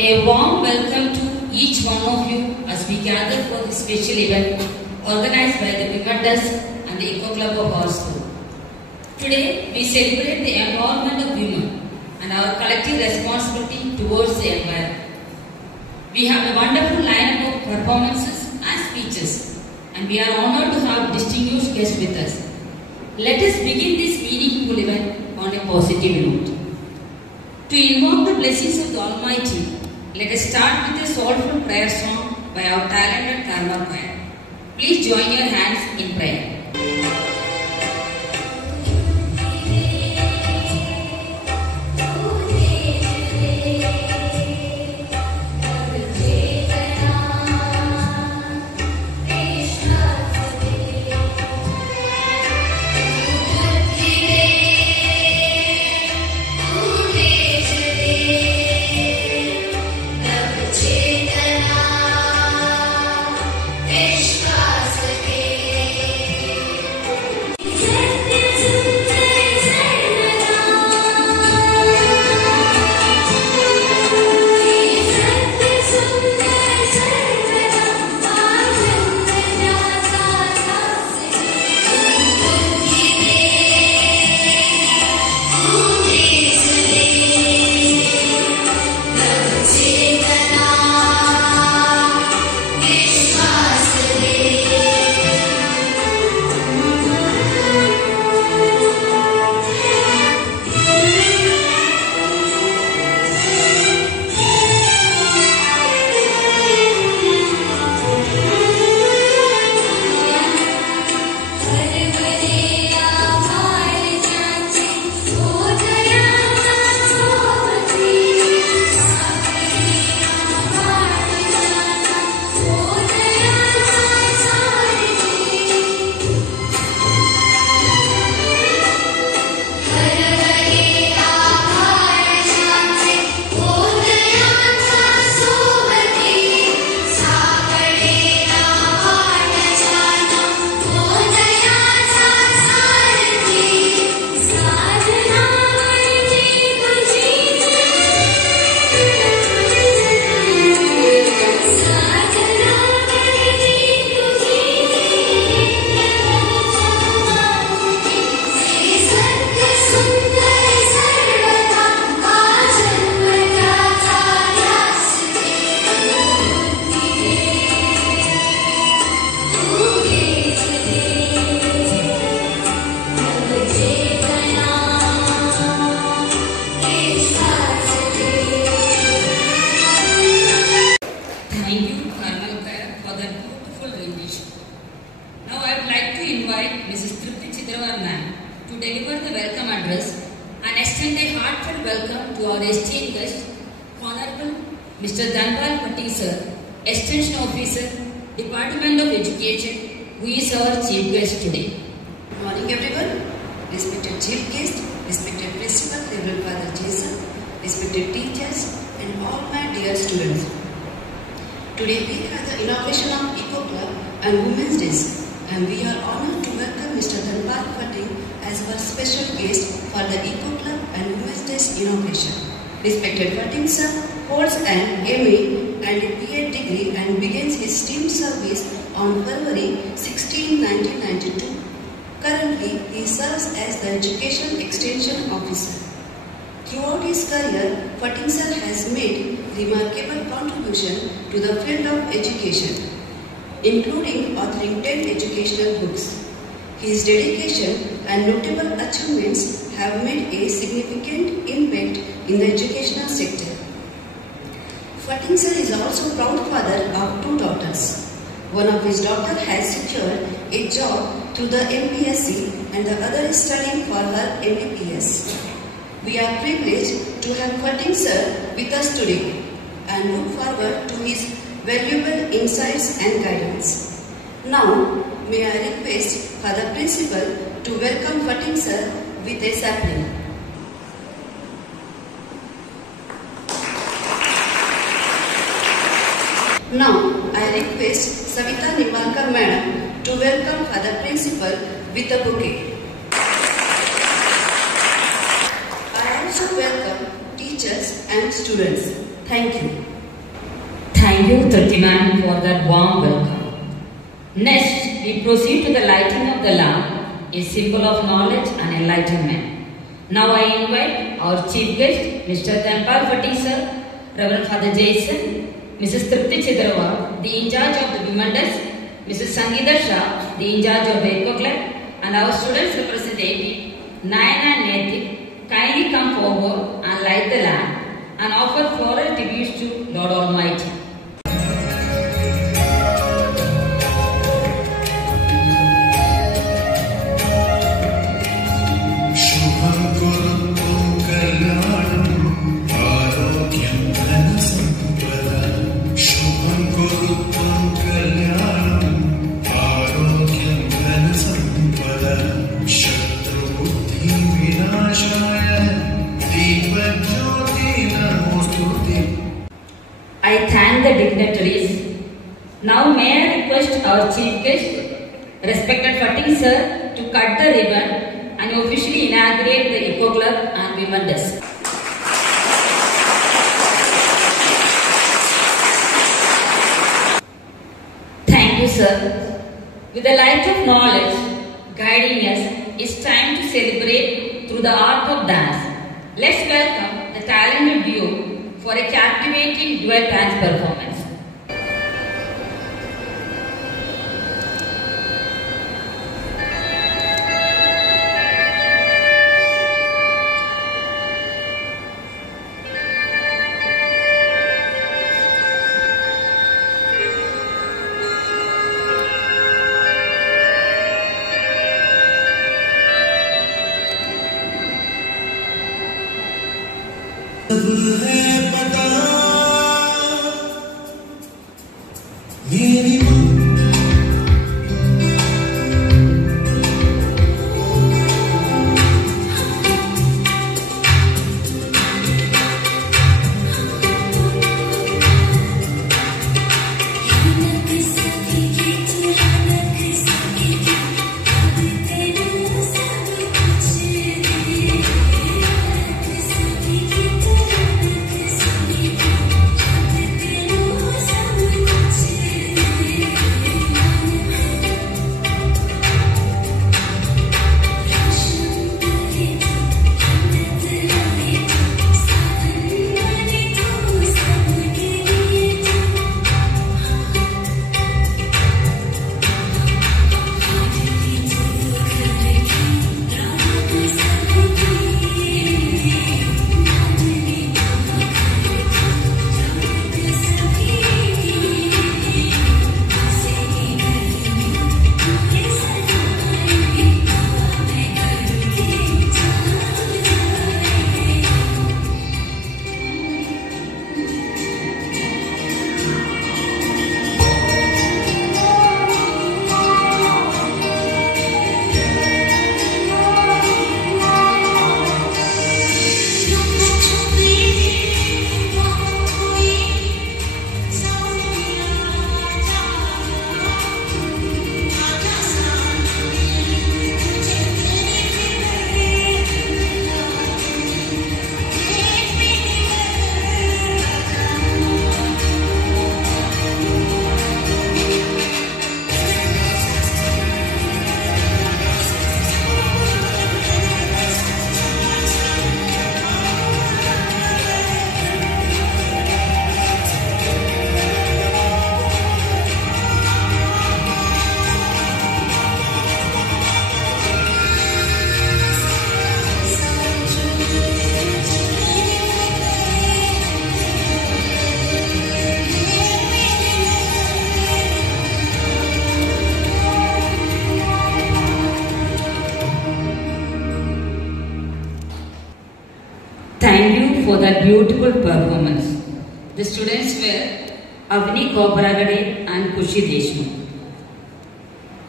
A warm welcome to each one of you as we gather for this special event organized by the Women Desk and the Eco Club of our school. Today, we celebrate the empowerment of women and our collective responsibility towards the environment. We have a wonderful lineup of performances and speeches, and we are honored to have distinguished guests with us. Let us begin this meaningful event on a positive note. To invoke the blessings of the Almighty, let us start with a soulful prayer song by our talented Karma choir. Please join your hands in prayer. Mr. Dhanpal Patil sir, Extension Officer, Department of Education, who is our chief guest today. Good morning everyone, respected chief guest, respected principal, Reverend Father Jason, respected teachers and all my dear students. Today we have the inauguration of Eco Club and Women's Days, and we are honored to welcome Mr. Dhanpal Patil as our special guest for the Eco Club and Women's Days inauguration. Respected Patil sir holds an MA and a B.Ed degree and begins his STEAM service on February 16, 1992. Currently, he serves as the Education Extension Officer. Throughout his career, Patil sir has made remarkable contribution to the field of education, including authoring 10 educational books. His dedication and notable achievements have made a significant impact in the educational sector. Patil sir is also proud father of 2 daughters. One of his daughters has secured a job through the MPSC and the other is studying for her MBBS. We are privileged to have Patil sir with us today and look forward to his valuable insights and guidance. Now, may I request Father Principal to welcome Patil sir with a sapling. Now, I request Savita Nimbalkar Madam to welcome Father Principal with a bouquet. I also welcome teachers and students. Thank you. Thank you, Tritiman, for that warm welcome. Next, we proceed to the lighting of the lamp, a symbol of knowledge and enlightenment. Now I invite our chief guest, Mr. Dhanpal Phatik sir, Reverend Father Jason, Mrs. Tripti Chidrawal, the in charge of the Women Desk, Mrs. Sangeeta Shah, the in charge of the Eco Club, and our students representative, Nayan and Netik, kindly come forward and light the lamp and offer floral tributes to Lord Almighty. I thank the dignitaries. Now may I request our chief guest, respected Phatik sir, to cut the ribbon and officially inaugurate the Eco Club and Women Desk. Thank you, sir. With the light of knowledge guiding us, it's time to celebrate through the art of dance. Let's welcome the talented duo for a captivating duet dance performance. Thank you for that beautiful performance. The students were Avni Kobragade and Kushi Deshmukh.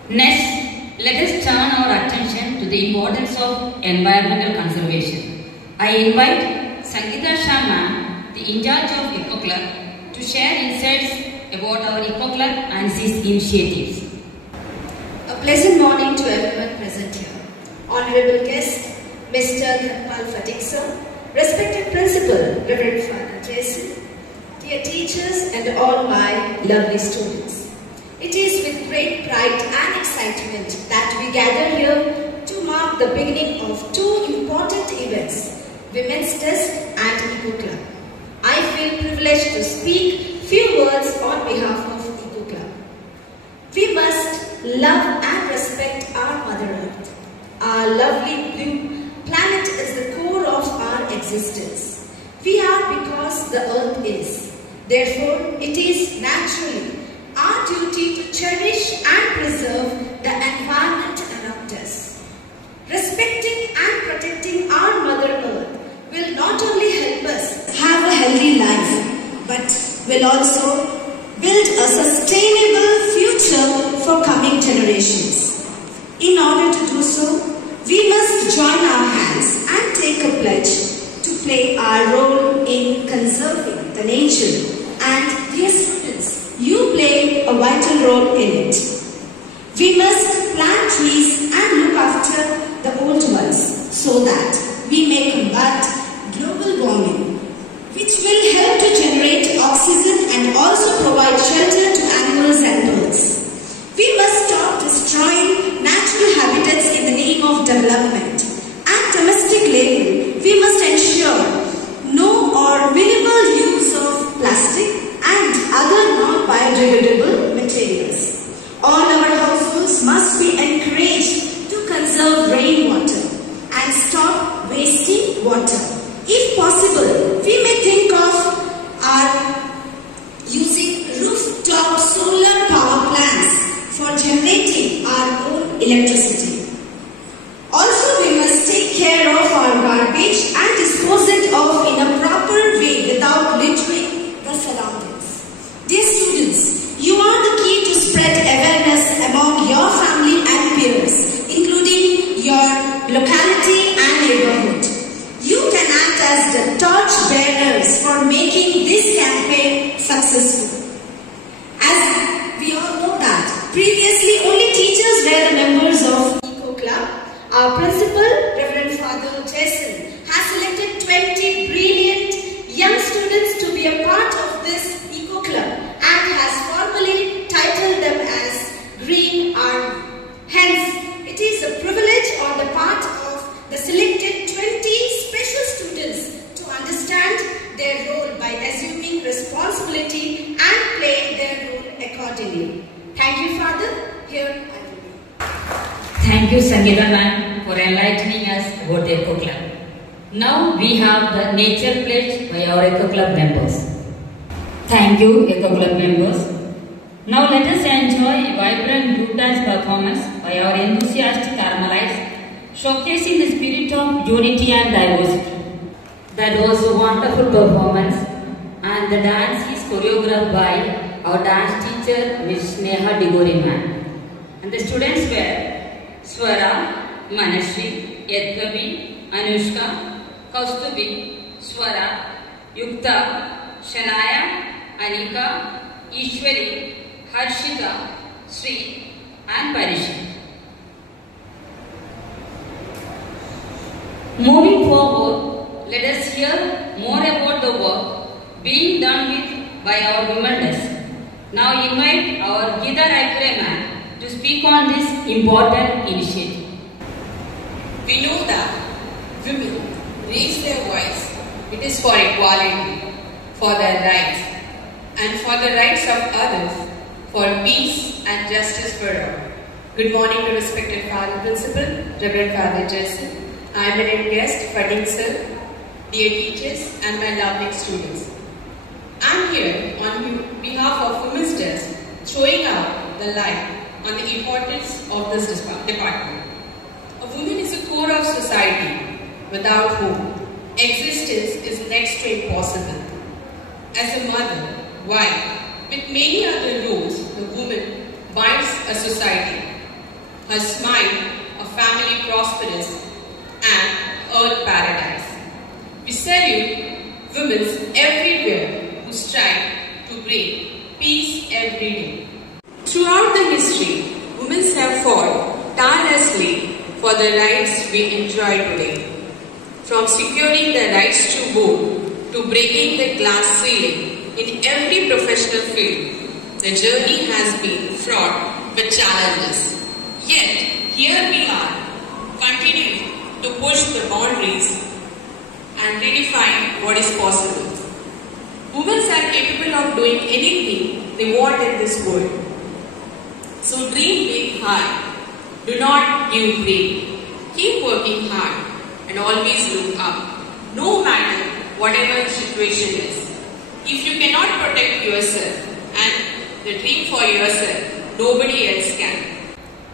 Next, let us turn our attention to the importance of environmental conservation. I invite Sangeeta Shah ma'am, the in charge of Eco Club, to share insights about our Eco Club and its initiatives. A pleasant morning to everyone present here. Honorable guest, Mr. Dhanpal Phatik sir, respected Principal, Reverend Father Jason, and all my lovely students. It is with great pride and excitement that we gather here to mark the beginning of two important events, Women's Desk and Eco Club. I feel privileged to speak few words on behalf of Eco Club. We must love and respect our Mother Earth. Our lovely blue planet is the core of our existence. We are because the earth is. Therefore, it is naturally our duty to cherish and preserve the environment around us. Respecting and protecting our Mother Earth will not only help us have a healthy life, but will also build a sustainable future for coming generations. In order to do so, we must join our hands and take a pledge to play our role in conserving the nature, and dear students, you play a vital role in it. We must plant trees and look after the old ones so that we may combat global warming, which will help to generate oxygen and also provide shelter to animals and birds. We must stop destroying natural habitats in the name of development. At domestic level, we must ensure no or minimal use of plastic and other non-biodegradable materials. All our households must be encouraged to conserve rainwater and stop wasting water. If possible, we may think of using rooftop solar power plants for generating our own electricity. Also, we must take care of our garbage and dispose it off in a proper way without littering the surroundings. Dear students, you are the key to spread awareness among your family and peers, including your locality and neighborhood. You can act as the torch bearers for making this campaign successful. As we all know that previously only teachers were the members of Eco Club, our principal, Reverend Father Jason, has selected 20 brilliant young students to be a part of this Eco Club and has formally titled them as Green Army. Hence, it is a privilege on the part of the selected 20 special students to understand their role by assuming responsibility and play their role accordingly. Thank you, Father. Here I will be. Thank you, Sangeeta ma'am, for enlightening us about the Eco Club. Now we have the nature pledge by our Eco Club members. Thank you, Eco Club members. Now let us enjoy a vibrant group dance performance by our enthusiastic Carmelites, showcasing the spirit of unity and diversity. That was a wonderful performance, and the dance is choreographed by our dance teacher, Ms. Neha Digori ma'am. And the students were Swara, Manashri, Yadgavi, Anushka, Kaustubi, Swara, Yukta, Shanaya, Anika, Ishwari, Harshita, Sri and Parishi. Moving forward, let us hear more about the work being done by our women desk. Now invite our Geeta Raipure ma'am to speak on this important initiative. We know that women raise their voice. It is for equality, for their rights, and for the rights of others, for peace and justice for all. Good morning to respected Father Principal, Reverend Father Jason, I am an guest, Fading Sir, dear teachers, and my lovely students. I am here on behalf of Women's Desk, throwing out the light on the importance of this department. A woman is a core of society, without whom existence is next to impossible. As a mother, wife, with many other roles, the woman binds a society. Her smile, a family prosperous, and earth paradise. We salute women everywhere who strive to bring peace every day. Throughout the history, women have fought tirelessly for the rights we enjoy today. From securing the rights to vote to breaking the glass ceiling, in every professional field, the journey has been fraught with challenges. Yet, here we are, continuing to push the boundaries and redefine what is possible. Women are capable of doing anything they want in this world. So dream big high. Do not give way. Keep working hard and always look up, no matter whatever the situation is. If you cannot protect yourself and the dream for yourself, nobody else can.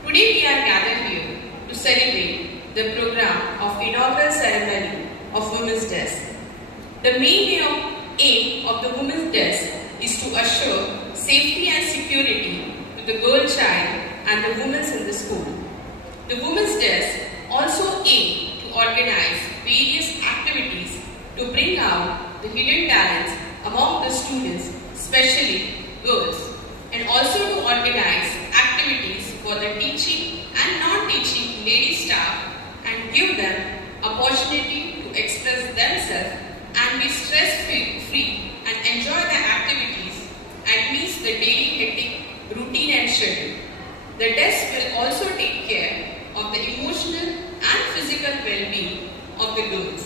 Today we are gathered here to celebrate the program of inaugural ceremony of Women's Desk. The main aim of the Women's Desk is to assure safety and security to the girl child and the women in the school. The Women's Desk also aim to organize various activities to bring out the hidden talents among the students, especially girls, and also to organize activities for the teaching and non-teaching lady staff and give them opportunity to express themselves and be stress-free and enjoy the activities amidst the daily hectic routine and schedule. The desk will also take care of the emotional and physical well-being of the girls.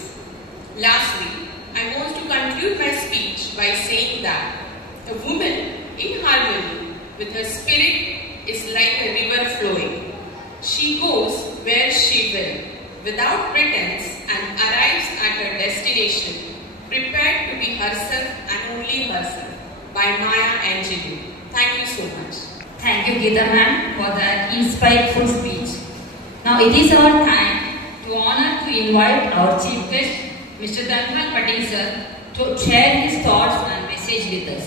Lastly, I want to conclude my speech by saying that a woman in harmony with her spirit is like a river flowing. She goes where she will, without pretense, and arrives at her destination, prepared to be herself and only herself. By Maya Angelou. Thank you so much. Thank you, Geeta ma'am, for that insightful speech. Now it is our time to honor to invite our chief guest, Mr. Dhanpal Patel sir, to share his thoughts and message with us.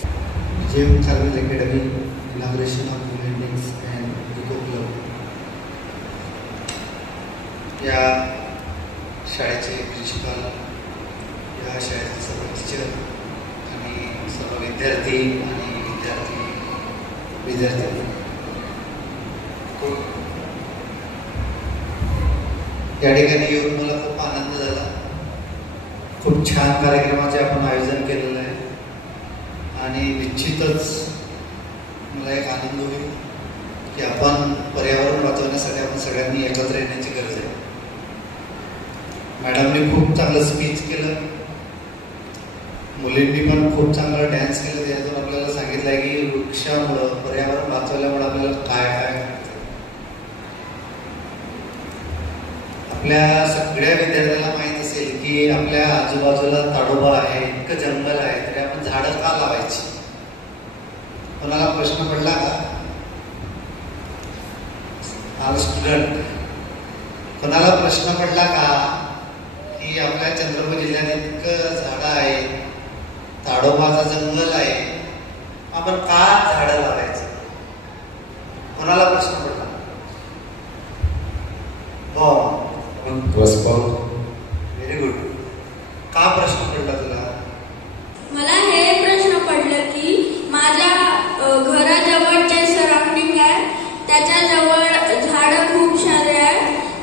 J.M. Charles Academy, inauguration of Women Wings and Eco Club. या शाळेचे principal, या शाळेचे सर्व teacher आणि सर्व विद्यार्थी आणि विद्यार्थी या ठिकाणी येऊन मला खूप आनंद झाला. खूप छान कार्यक्रमाचे आपण आयोजन केलेलं आहे आणि निश्चितच मला एक आनंद होईल की आपण पर्यावरण वाचवण्यासाठी आपण सगळ्यांनी एकत्र येण्याची गरज आहे. मॅडमने खूप चांगलं स्पीच केलं, मुलींनी पण खूप चांगलं डान्स केलं. त्यातून आपल्याला सांगितलं आहे की वृक्षामुळं पर्यावरण वाचवल्यामुळे आपल्याला काय काय आपल्या सगळ्या विद्यार्थ्यांना माहीत असेल की आपल्या आजूबाजूला ताडोबा आहे, इतकं जंगल आहे, तरी आपण झाडं का लावायची. कोणाला प्रश्न पडला का? स्टुडंट, कोणाला प्रश्न पडला का की आपल्या चंद्रपूर जिल्ह्यात इतकं झाडं आहे, ताडोबाचं जंगल आहे, आपण का झाडं लावायचं? कोणाला प्रश्न पडला? Very good. का प्रश्न पडला तुला? मला हे प्रश्न पडलं की माझ्या घराजवळचे सराउंडिंग आहे, त्याच्याजवळ झाडं खूप सारे आहे,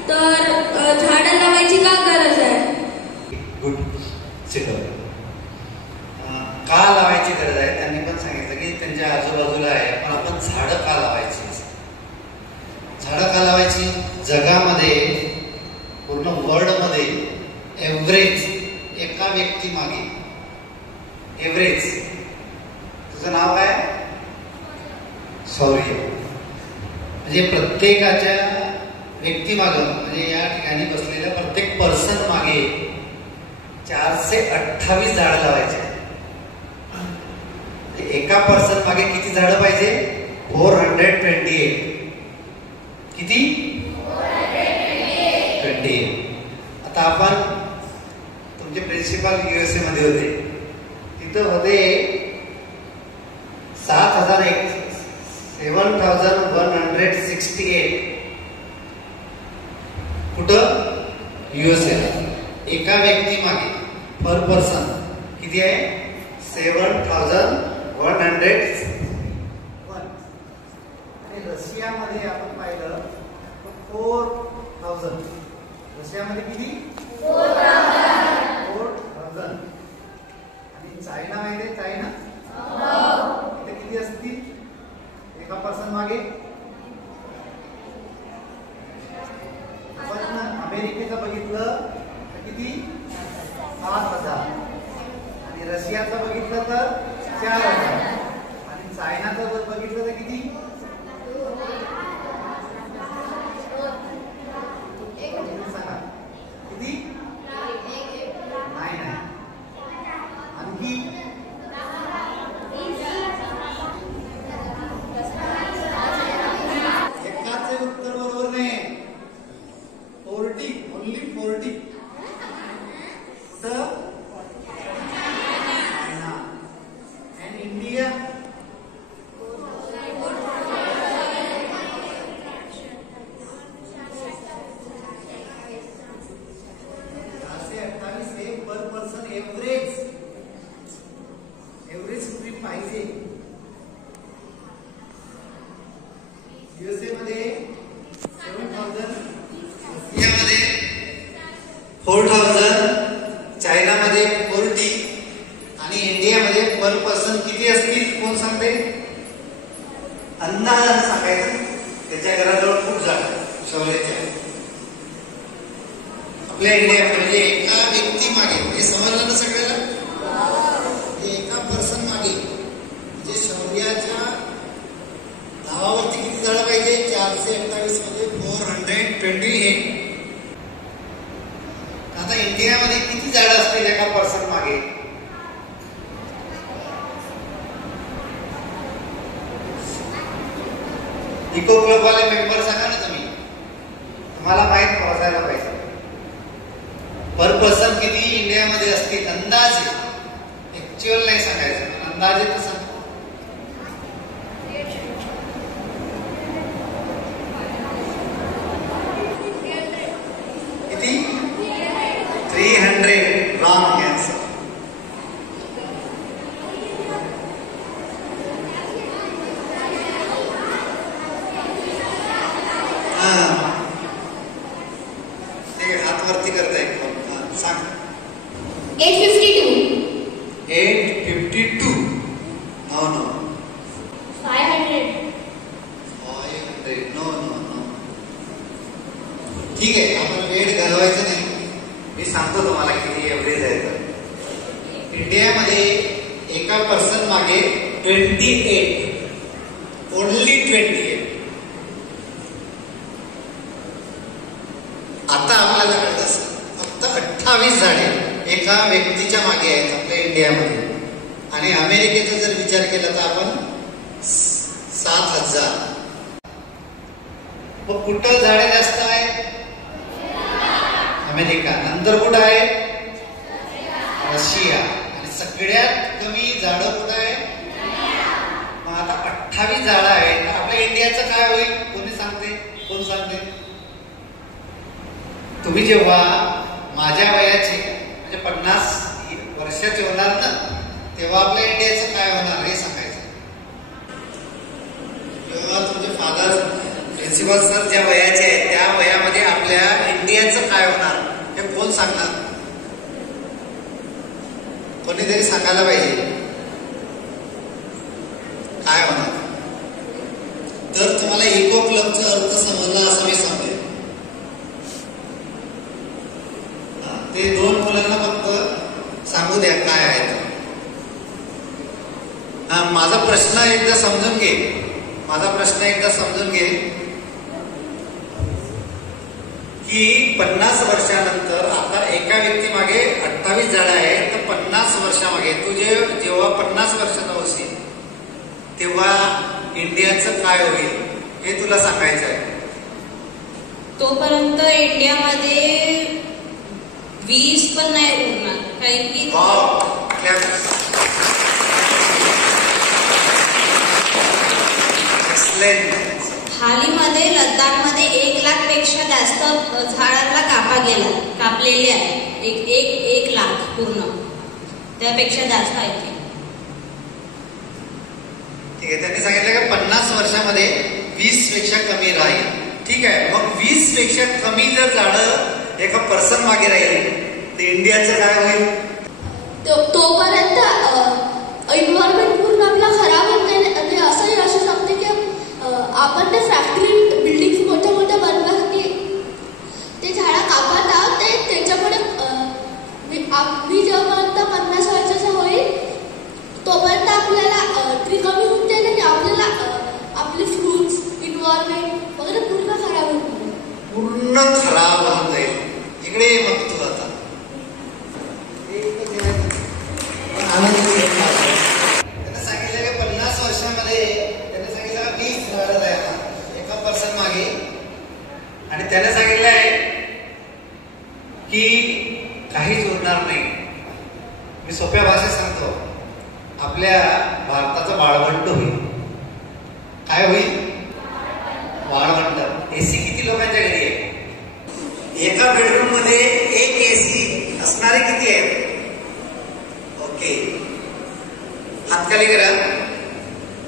तर झाडं लावायची का गरज आहे? गुड. सिट. का लावायची गरज आहे? त्यांनी पण सांगितलं की त्यांच्या आजूबाजूला आहे, पण आपण झाडं का लावायची? झाडं का लावायची? जगामध्ये पूर्ण वर्ल्डमध्ये एव्हरेज एका व्यक्ती मागे एव्हरेज, तुझं नाव काय? सौर्य. म्हणजे प्रत्येकाच्या व्यक्तीमागं, म्हणजे या ठिकाणी बसलेल्या प्रत्येक पर्सन मागे 428 झाडं लावायचे. एका पर्सन मागे किती झाडं पाहिजे? 428. किती? 428. आता आपण तुमचे प्रिन्सिपल USA मध्ये होते, तिथं होते 7,168. कुठं? USA ला. एका व्यक्ती मागे पर पर्सन किती आहे? 7,101. आणि रशियामध्ये आपण पाहिलं 4,000. रशियामध्ये किती? 4,000. आणि चायना माहिती आहे? चायना मागे आपण अमेरिकेचं बघितलं तर किती 7,000 आणि रशियाचं बघितलं तर 4,000 आणि चायनाचं जर बघितलं तर किती सांगा किती नाही आणखी एकाचे उत्तर बरोबर नाही 40 ओनली 40 कुठं चायना अँड इंडिया पर पर्सन एव्हरेज तुम्ही पाहिजे USA मध्ये 7,000 रशियामध्ये 4,000 चायनामध्ये 40 आणि इंडियामध्ये पर पर्सन किती असतील कोण सांगते अंदाज सांगायचं त्याच्या घराजवळ खूप जागा शौर्याच्या आपल्या इंडिया म्हणजे एका व्यक्ती मागे हे समजलं ना सगळ्याला एका पर्सन मागे म्हणजे शौर्याच्या नावावरती किती झाडं पाहिजे 428 मध्ये 428 आता इंडियामध्ये किती झाडं असतील एका पर्सन मागे इको क्लब वाले मेंबर सांगा ना तुम्हाला माहित पोहोचायला पाहिजे पर पर्सन किती इंडियामध्ये असतील अंदाजे ऍक्च्युअल नाही सांगायचं अंदाजे तर सांग किती 300 रॉंग आन्सर हात वरती करताय सांग 852 no 500 नो ठीक आहे आपण वेळ घालवायचं नाही मी सांगतो तुम्हाला किती एव्हरेज आहे तर इंडियामध्ये एका पर्सन मागे 28 ओनली 28 आता आपल्याला कळत असं फक्त 28 झाडे एका व्यक्तीच्या मागे आहेत आपल्या इंडियामध्ये आणि अमेरिकेचा जर विचार केला तर आपण 7,000 मग कुठं झाडे जास्त आहेत अमेरिका नंतर कुठं आहे रशिया आणि सगळ्यात कमी झाडं कुठं आहे मग आता 28 झाडं आहेत आपल्या इंडियाचं काय होईल कोणी सांगते कोण सांगते तुम्ही जेव्हा माझ्या वयाचे म्हणजे 50 वर्षाचे होणार ना तेव्हा आपल्या इंडियाचं काय होणार हे सांगायचं जेव्हा तुमचे फादर प्रिन्सिपल सर ज्या वयाचे आहेत त्या वयामध्ये आपल्या इंडियाचं काय होणार हे कोण सांगणार कोणीतरी सांगायला पाहिजे काय होणार तर तुम्हाला इको क्लबचा अर्थ समजला असं मी सांगेन ते 2 मुलांना फक्त सांगू द्या काय आहे माझा प्रश्न एकदा समजून घे की 50 वर्षानंतर आता एका व्यक्ती मागे 28 झाडं आहेत तर 50 वर्षामागे तू जेव्हा 50 वर्षाचा होशील तेव्हा इंडियाचं काय होईल हे तुला सांगायचं आहे तोपर्यंत इंडियामध्ये 20 पण नाही उरणार कारण की हालीमध्ये लद्दाखमध्ये 1 लाख पेक्षा जास्त झाडांना कापलेले आहे 1 लाख पूर्ण त्यापेक्षा जास्त आहे ठीक आहे त्यांनी सांगितलं की 50 वर्षामध्ये 20 पेक्षा कमी राहील ठीक आहे मग 20 पेक्षा कमी जर झाडं एका पर्सन मागे राहील तर इंडियाचं काय होईल तोपर्यंत एन्व्हायरमेंट पूर्ण आपला खराब होत नाही असंही असू शकते की तोपर्यंत आपल्याला ट्री कमी होऊन जाईल आणि आपल्याला आपले फ्रुट्स इन्व्हायरमेंट वगैरे पूर्ण खराब होऊन जाईल. पूर्ण खराब होऊन जाईल. इकडे मग तू आता त्यांना सांगितलं की 50 वर्षामध्ये त्यांना सांगितलं 20 झाडं जायला एका पर्सन मागे. आणि त्याने सांगितलं आहे की काहीच उरणार नाही. मी सोप्या भाषेत सांगतो, आपल्या भारताचं वाळवंट होईल. काय होईल? वाळवंट. एसी किती लोकांच्या घरी आहे? एका बेडरूम मध्ये एक एसी असणारे किती आहेत? ओके, हात खाली करा.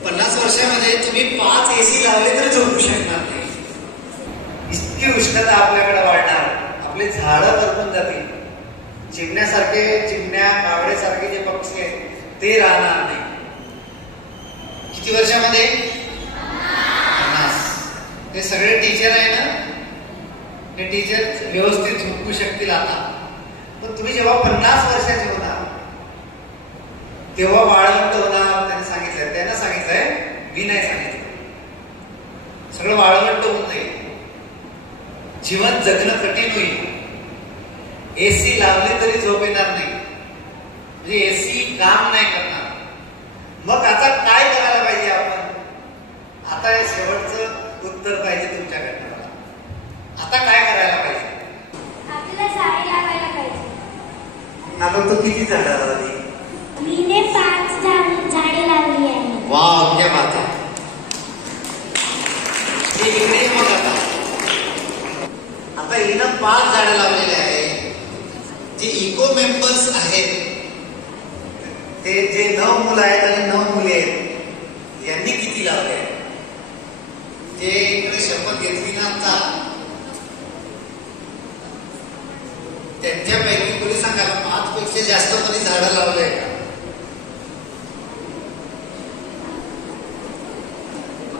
50 वर्षामध्ये तुम्ही 5 एसी लावले तर झोपू शकणार नाही. इतकी उष्णता आपल्याकडे वाढणार. आपले झाडं करपून जातील. चिमण्या कावडेसारखे जे पक्षी आहेत ते राहणार नाही. किती वर्षामध्ये? 50. ते सगळे टीचर आहे ना, ते टीचर व्यवस्थित झोपू शकतील आता. पण तुम्ही जेव्हा 50 वर्षाचे होणार तेव्हा वाळवंट होणार. त्यांना सांगितलंय, मी नाही सांगितलं. सगळं वाळवंट होऊन जाईल. जीवन जगणं कठीण होईल. एसी लावली तरी झोप येणार नाही, म्हणजे एसी काम नाही करणार. मग आता काय करायला पाहिजे आपण? आता हे शेवटचं उत्तर पाहिजे तुमच्याकडनं मला. आता काय करायला पाहिजे? आपल्याला झाडे लावायला पाहिजे. आता तू किती झाडं लावली? मी 5 झाडे लावली आहे. वाव, क्या बात आहे. इकडे मग आता हिनं 5 झाडं लावलेले आहे. जे इको मेंबर्स आहेत, ते जे 9 मुलं आहेत आणि 9 मुली आहेत, यांनी किती लावले? जे इकडे शपथ घेतली ना आता, त्यांच्यापैकी कोणी सांगा 5 पेक्षा जास्त कोणी झाडं लावले का?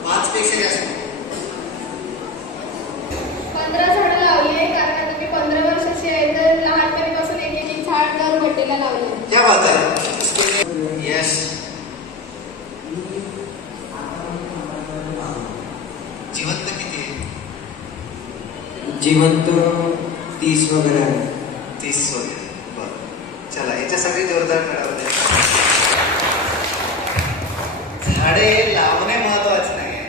5 पेक्षा जास्त 15 झाडं लावली आहे. कारण आता मी 15 वर्षाची आहे, तर लहानपणीपासून एक झाड दर बड्डेला लावले. क्या बात आहे. यस. जिवंत किती आहे? जिवंत 30 वगैरे आहे. 30 वगैरे. बरं, चला याच्यासाठी जोरदार कळवलं. झाडे लावणे महत्वाचे नाही आहे.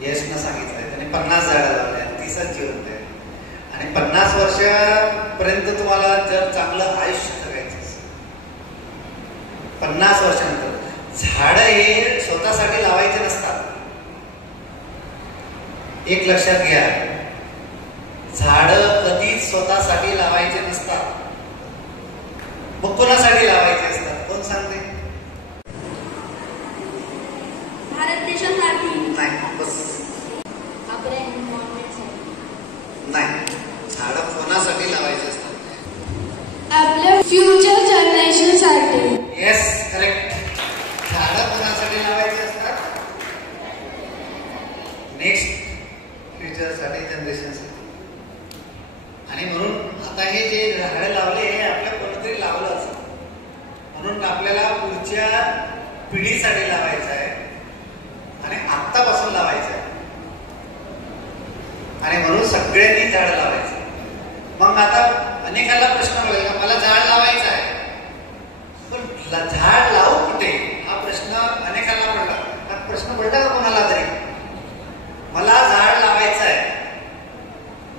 यशनं सांगितलंय, त्याने 50 झाडं लावले, 30च जिवंत आहे. आणि 50 वर्षापर्यंत तुम्हाला जर चांगलं आयुष्य जगायचं असेल, 50 वर्षानंतर झाडं हे स्वतःसाठी लावायचे नसतात. एक लक्षात घ्या, झाडं कधीच स्वतःसाठी लावायचे नसतात. मग कोणासाठी लावायचे असतात? कोण सांगते? भारत देशासाठी नाही, बस आपल्या एन्व्हायरमेंटसाठी नाही. झाडं कोणासाठी लावायचे असतात? आपल्या फ्युचर जनरेशनसाठी. Yes, correct. झाडं कोणासाठी लावायचे असतात? नेक्स्ट फ्युचरसाठी, जनरेशनसाठी. आणि म्हणून आता हे जे झाडं लावले हे आपल्या कोणीतरी लावलं असं, म्हणून आपल्याला पुढच्या पिढीसाठी लावायचं आहे आणि आत्तापासून लावायचं आहे. आणि म्हणून सगळ्यांनी झाड लावायचं. मग आता अनेकांना प्रश्न पडेल का, मला झाड लावायचं आहे पण झाड लावू कुठे? हा प्रश्न अनेकांना पडला. हा प्रश्न पडला का कोणाला तरी? मला झाड लावायचं आहे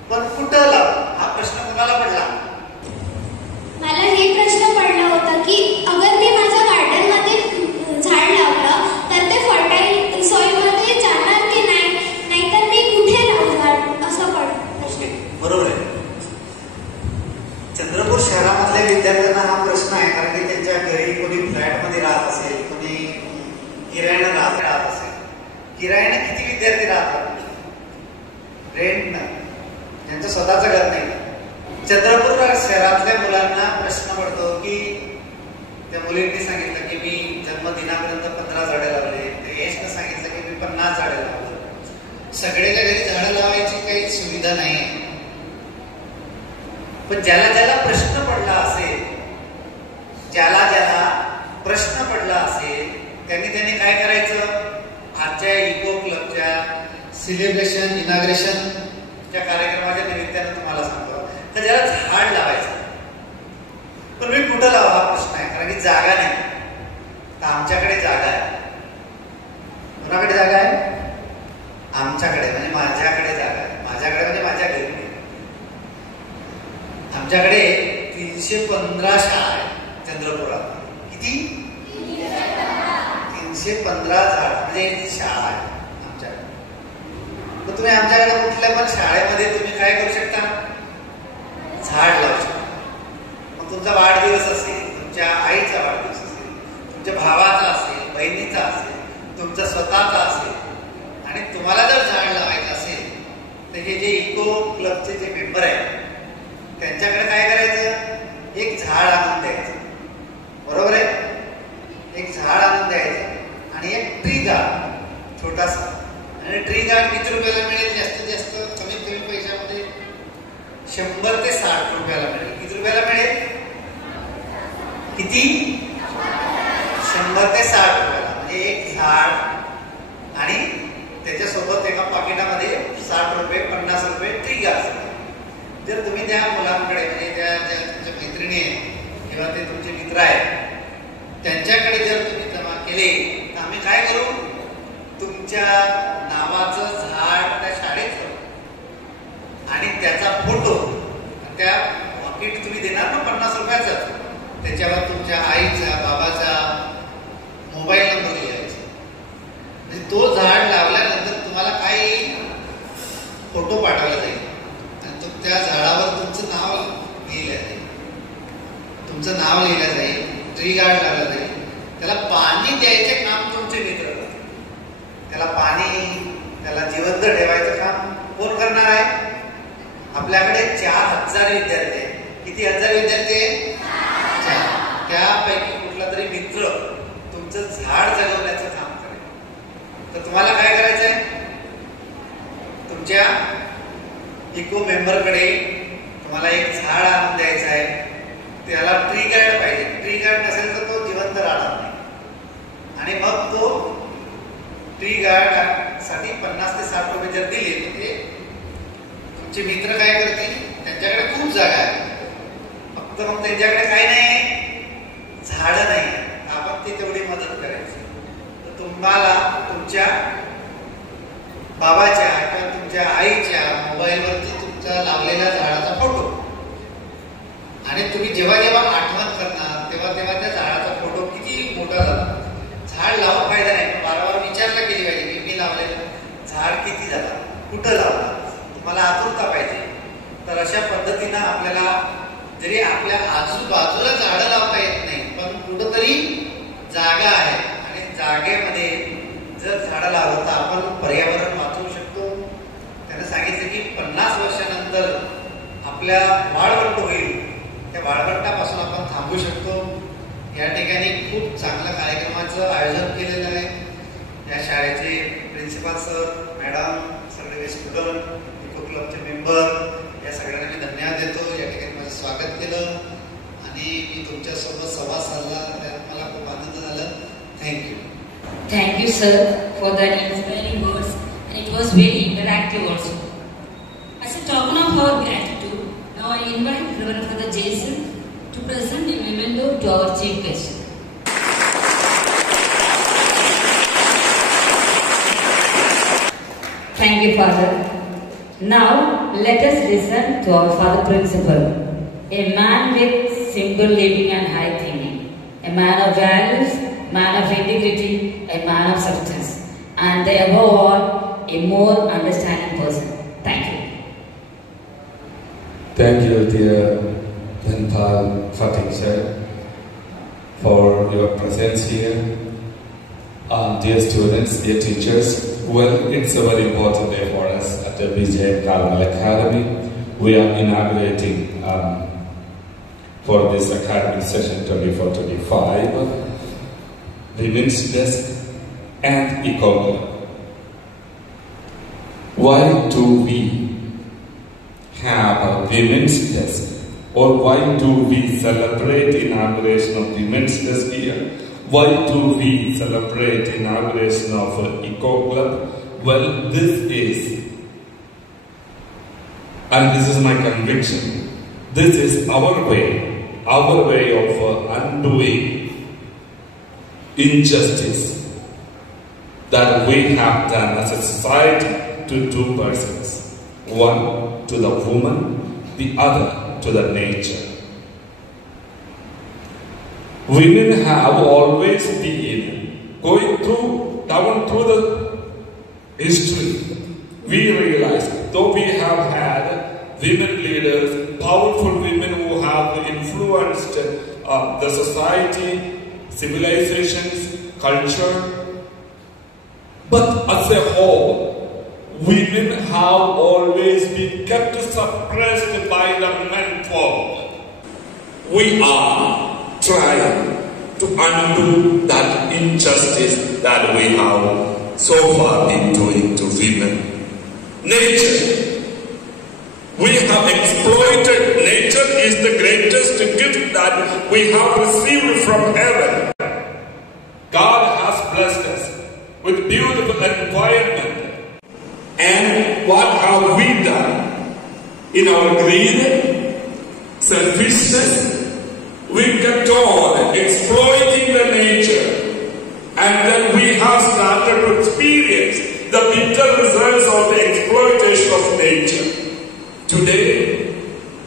पण कुठं लावू, हा प्रश्न कोणाला पडला? मला हे प्रश्न पडला होता की अगर मी माझ्या गार्डन मध्ये झाड लावलं तर ते फर्टाईल सॉइल मध्ये जाणार की नाही, नाहीतर मी कुठे लावू झाड, असं प्रश्न. बरोबर आहे. चंद्रपूर शहरामधल्या विद्यार्थ्यांना हा प्रश्न आहे, कारण की त्यांच्या घरी कोणी फ्लॅटमध्ये राहत असेल, कोणी किरायानं राहत असेल. किरायानं किती विद्यार्थी राहतात? रेंटनं, त्यांचं स्वतःचं घर नाही. चंद्रपूर शहरातल्या मुलांना प्रश्न पडतो की त्या मुलींनी सांगितलं की मी जन्मदिनापर्यंत 15 झाडे लावले, यशनं सांगितलं की मी 50 झाडे लावले. सगळ्याच्या घरी झाडं लावायची काही सुविधा नाही आहे. पण ज्याला ज्याला प्रश्न पडला असेल, ज्याला प्रश्न पडला असेल त्यांनी काय करायचं, आजच्या इको क्लबच्या सेलिब्रेशन इनॉग्रेशनच्या कार्यक्रमाच्या निमित्तानं तुम्हाला सांगतो तर ज्याला झाड लावायचं. पण मी कुठं लावा हा प्रश्न आहे, कारण की जागा नाही. तर आमच्याकडे जागा आहे. कोणाकडे जागा आहे? आमच्याकडे, म्हणजे माझ्याकडे जागा आहे. माझ्याकडे म्हणजे माझ्या घरी. आमच्याकडे 315 शाळा आहेत चंद्रपुरात. किती? 315 झाड म्हणजे शाळा आहे आमच्याकडे. मग तुम्ही आमच्याकडे कुठल्या पण शाळेमध्ये तुम्ही काय करू शकता? झाड लावू शकता. मग तुमचा वाढदिवस असेल, तुमच्या आईचा वाढदिवस असेल, तुमच्या भावाचा असेल, बहिणीचा असेल, तुमचा स्वतःचा असेल आणि तुम्हाला जर झाड लावायचं असेल तर हे जे इको क्लबचे जे मेंबर आहेत त्यांच्याकडे काय करायचं, एक झाड आणून द्यायचं. बरोबर आहे? एक झाड आणून द्यायचं आणि एक ट्री गार्ड छोटासा. आणि ट्री गार्ड किती रुपयाला मिळेल? जास्तीत जास्त कमीत कमी पैशामध्ये 100 ते 60 रुपयाला मिळेल. किती रुपयाला मिळेल? किती? 100 ते 60 रुपयाला. म्हणजे एक झाड आणि त्याच्यासोबत एका पाकिटामध्ये 60 रुपये 50 रुपये ट्री गार्ड. जर तुम्ही त्या मुलांकडे म्हणजे त्या तुमच्या मैत्रिणी आहेत किंवा ते तुमचे मित्र आहेत त्यांच्याकडे जर तुम्ही जमा केले तर आम्ही काय करू, तुमच्या नावाचं झाड त्या शाळेत करू आणि त्याचा फोटो त्या पाकिट तुम्ही देणार ना 50 रुपयाचा, त्याच्यावर तुमच्या आईचा बाबाचा मोबाईल नंबर लिहायचा. म्हणजे तो झाड लावल्यानंतर तुम्हाला काय येईल, फोटो पाठवला जाईल आणि त्या झाडावर तुमचं नाव लिहिलं जाईल. तुमचं नाव लिहिलं जाईल, ट्री गार्ड लावलं जाईल. त्याला पाणी द्यायचे काम तुमचे मित्र करतील. त्याला पाणी, त्याला जिवंत ठेवायचं काम कोण करणार आहे? आपल्याकडे 4000 विद्यार्थी आहेत. किती हजार विद्यार्थी आहेत? 4. त्यापैकी कुठला तरी मित्र तुमचं झाड जगवण्याचं काम करेल. तर तुम्हाला काय करायचं आहे, तुमच्या इको मेंबरकडे तुम्हाला एक झाड आणून द्यायचं आहे. त्याला ट्री गार्ड पाहिजे. ट्री गार्ड नसेल तर तो जिवंत राहणार नाही. आणि मग तो ट्री गार्ड साठी 50 ते 60 रुपये जर दिले तर ते तुमचे मित्र काय करतील, त्यांच्याकडे खूप जागा आहे, फक्त मग त्यांच्याकडे काय नाही, झाडं नाही, आपण ती तेवढी मदत करायची. तर तुम्हाला तुमच्या बाबाच्या किंवा तुमच्या आईच्या मोबाईलवरती तुमचा लावलेल्या झाडाचा फोटो आणि तुम्ही जेव्हा जेव्हा आठवण करणार तेव्हा तेव्हा त्या झाडाचा फोटो किती मोठा झाला. झाड लावून फायदा नाही, पण वारंवार विचारला केली पाहिजे की मी लावलेलं झाड किती झाला, कुठं लावला, तुम्हाला आतुरता पाहिजे. तर अशा पद्धतीनं आपल्याला जरी आपल्या आजूबाजूला झाडं लावता येत नाही पण कुठंतरी जागा आहे आणि जागेमध्ये जर झाडं लावलं तर आपण पर्यावरण वाचवू शकतो. त्यानं सांगितलं की 50 वर्षानंतर आपल्या वाळवंट होईल, त्या वाळवंटापासून आपण थांबू शकतो. या ठिकाणी खूप चांगल्या कार्यक्रमाचं आयोजन केलेलं आहे. या शाळेचे प्रिन्सिपाल सर, मॅडम, सगळे स्टुडंट, इको क्लबचे मेंबर या सगळ्यांना मी धन्यवाद देतो. या ठिकाणी माझं स्वागत केलं आणि मी तुमच्यासोबत संवाद साधला, त्यात मला खूप आनंद झाला. Thank you. Thank you, sir, for that inspiring words. And it was very interactive also. As a token of our gratitude, now I invite Reverend Father Jason to present a memento to our chief guest. Thank you, Father. Now, let us listen to our Father Principal, a man with simple living and high thinking, a man of values, man of integrity, a man of substance, and above all, a more understanding person. Thank you. Thank you, dear Dhanpal Fatih sir, for your presence here. Dear students, dear teachers, well, it's a very important day for us at the BJ Carmel Academy. We are inaugurating for this academic session 24-25 Women's Desk and Eco Club. Why do we have a Women's Desk, or why do we celebrate inauguration of Women's Desk here? Why do we celebrate inauguration of Eco Club? Well, this is, and this is my conviction, this is our way of undoing injustice that we have done as a society to two persons. One to the woman, the other to the nature. Women have always been going down through the history. We realize, though we have had women leaders, powerful women who have influenced the society, civilizations, culture, but as a whole, women have always been kept suppressed by the men folk. We are trying to undo that injustice that we have so far been doing to women. Nature. We have exploited. Nature is the greatest gift that we have received from heaven. God has blessed us with beautiful environment. And what have we done? In our greed, selfishness, we kept on exploiting the nature, and then we have started to experience the bitter results of the exploitation of nature. Today,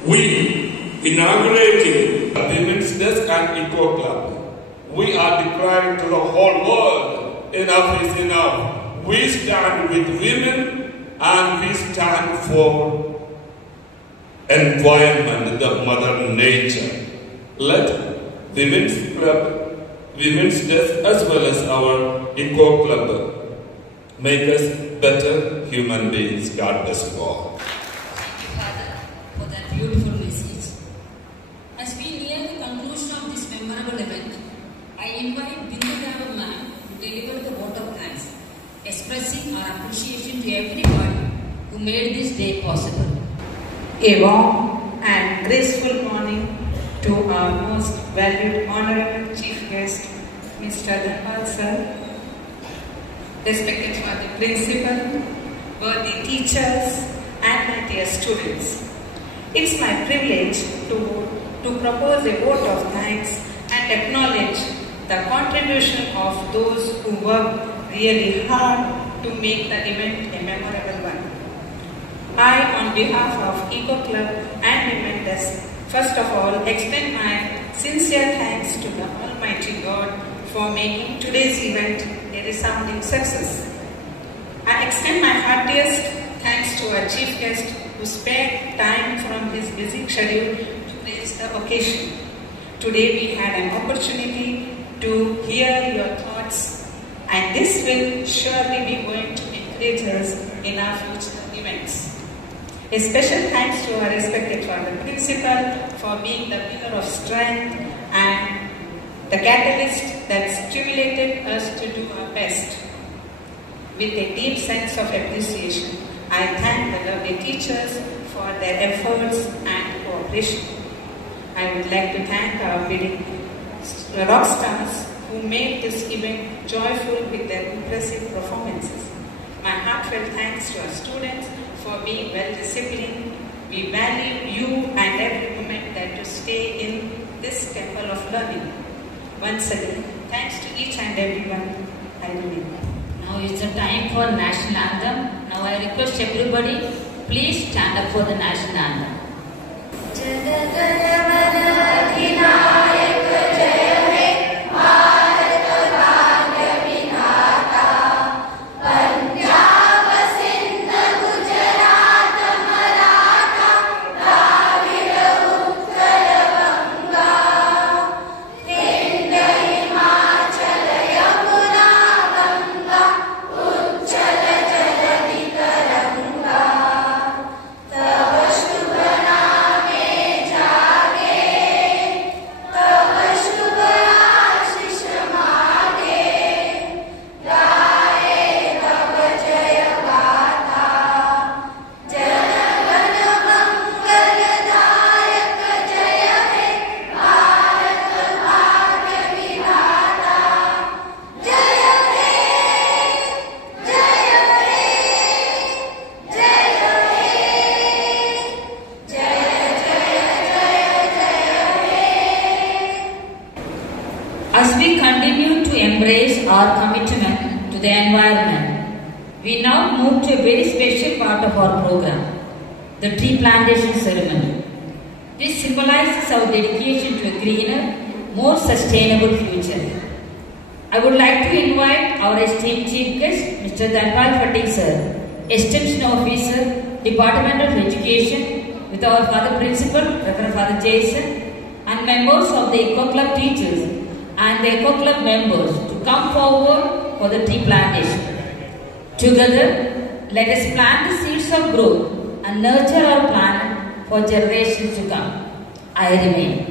we inaugurating the Women's Desk and Eco Club. We are declaring to the whole world, enough is enough. We stand with women and we stand for environment, the mother nature. Let Women's Club, Women's Desk as well as our Eco Club make us better human beings. God bless you all. Thank you, Father, for that beautiful message. As we near the conclusion of this memorable event, I invite Bindu Devi ma'am to deliver the vote of thanks, expressing our appreciation to everybody who made this day possible. A warm and graceful morning to our most valued Honorable Chief Guest, Mr. Dhanpal sir, respected Father Principal, worthy teachers, and my dear students. It's my privilege to propose a vote of thanks and acknowledge the contribution of those who worked really hard to make the event a memorable one. I, on behalf of Eco Club and Women Desk, first of all, extend my sincere thanks to the Almighty God for making today's event a resounding success. I extend my heartiest thanks to our chief guest who spared time from his busy schedule to grace the occasion. Today we had an opportunity to hear your thoughts, and this will surely be going to encourage us in our future events. A special thanks to our respected Father Principal for being the pillar of strength and the catalyst that stimulated us to do our best. With a deep sense of appreciation, I thank the lovely teachers for their efforts and cooperation. I would like to thank our budding rock stars who made this event joyful with their impressive performances. My heartfelt thanks to our students for being well disciplined. We value you and every moment that you stay in this temple of learning. Once again, thanks to each and everyone. I believe. Now it's the time for national anthem. Now I request everybody, please stand up for the national anthem. Tava shubha name jage our commitment to the environment. We now move to a very special part of our program, the tree plantation ceremony. This symbolizes our dedication to a greener, more sustainable future. I would like to invite our esteemed chief guest, Mr. Dhanpal Phatik sir, Extension Officer, Department of Education, with our Father Principal, Reverend Father Jason, and members of the Eco Club teachers and the Eco Club members to come forward for the tree plantation. Together, let us plant the seeds of growth and nurture our planet for generations to come. I remain.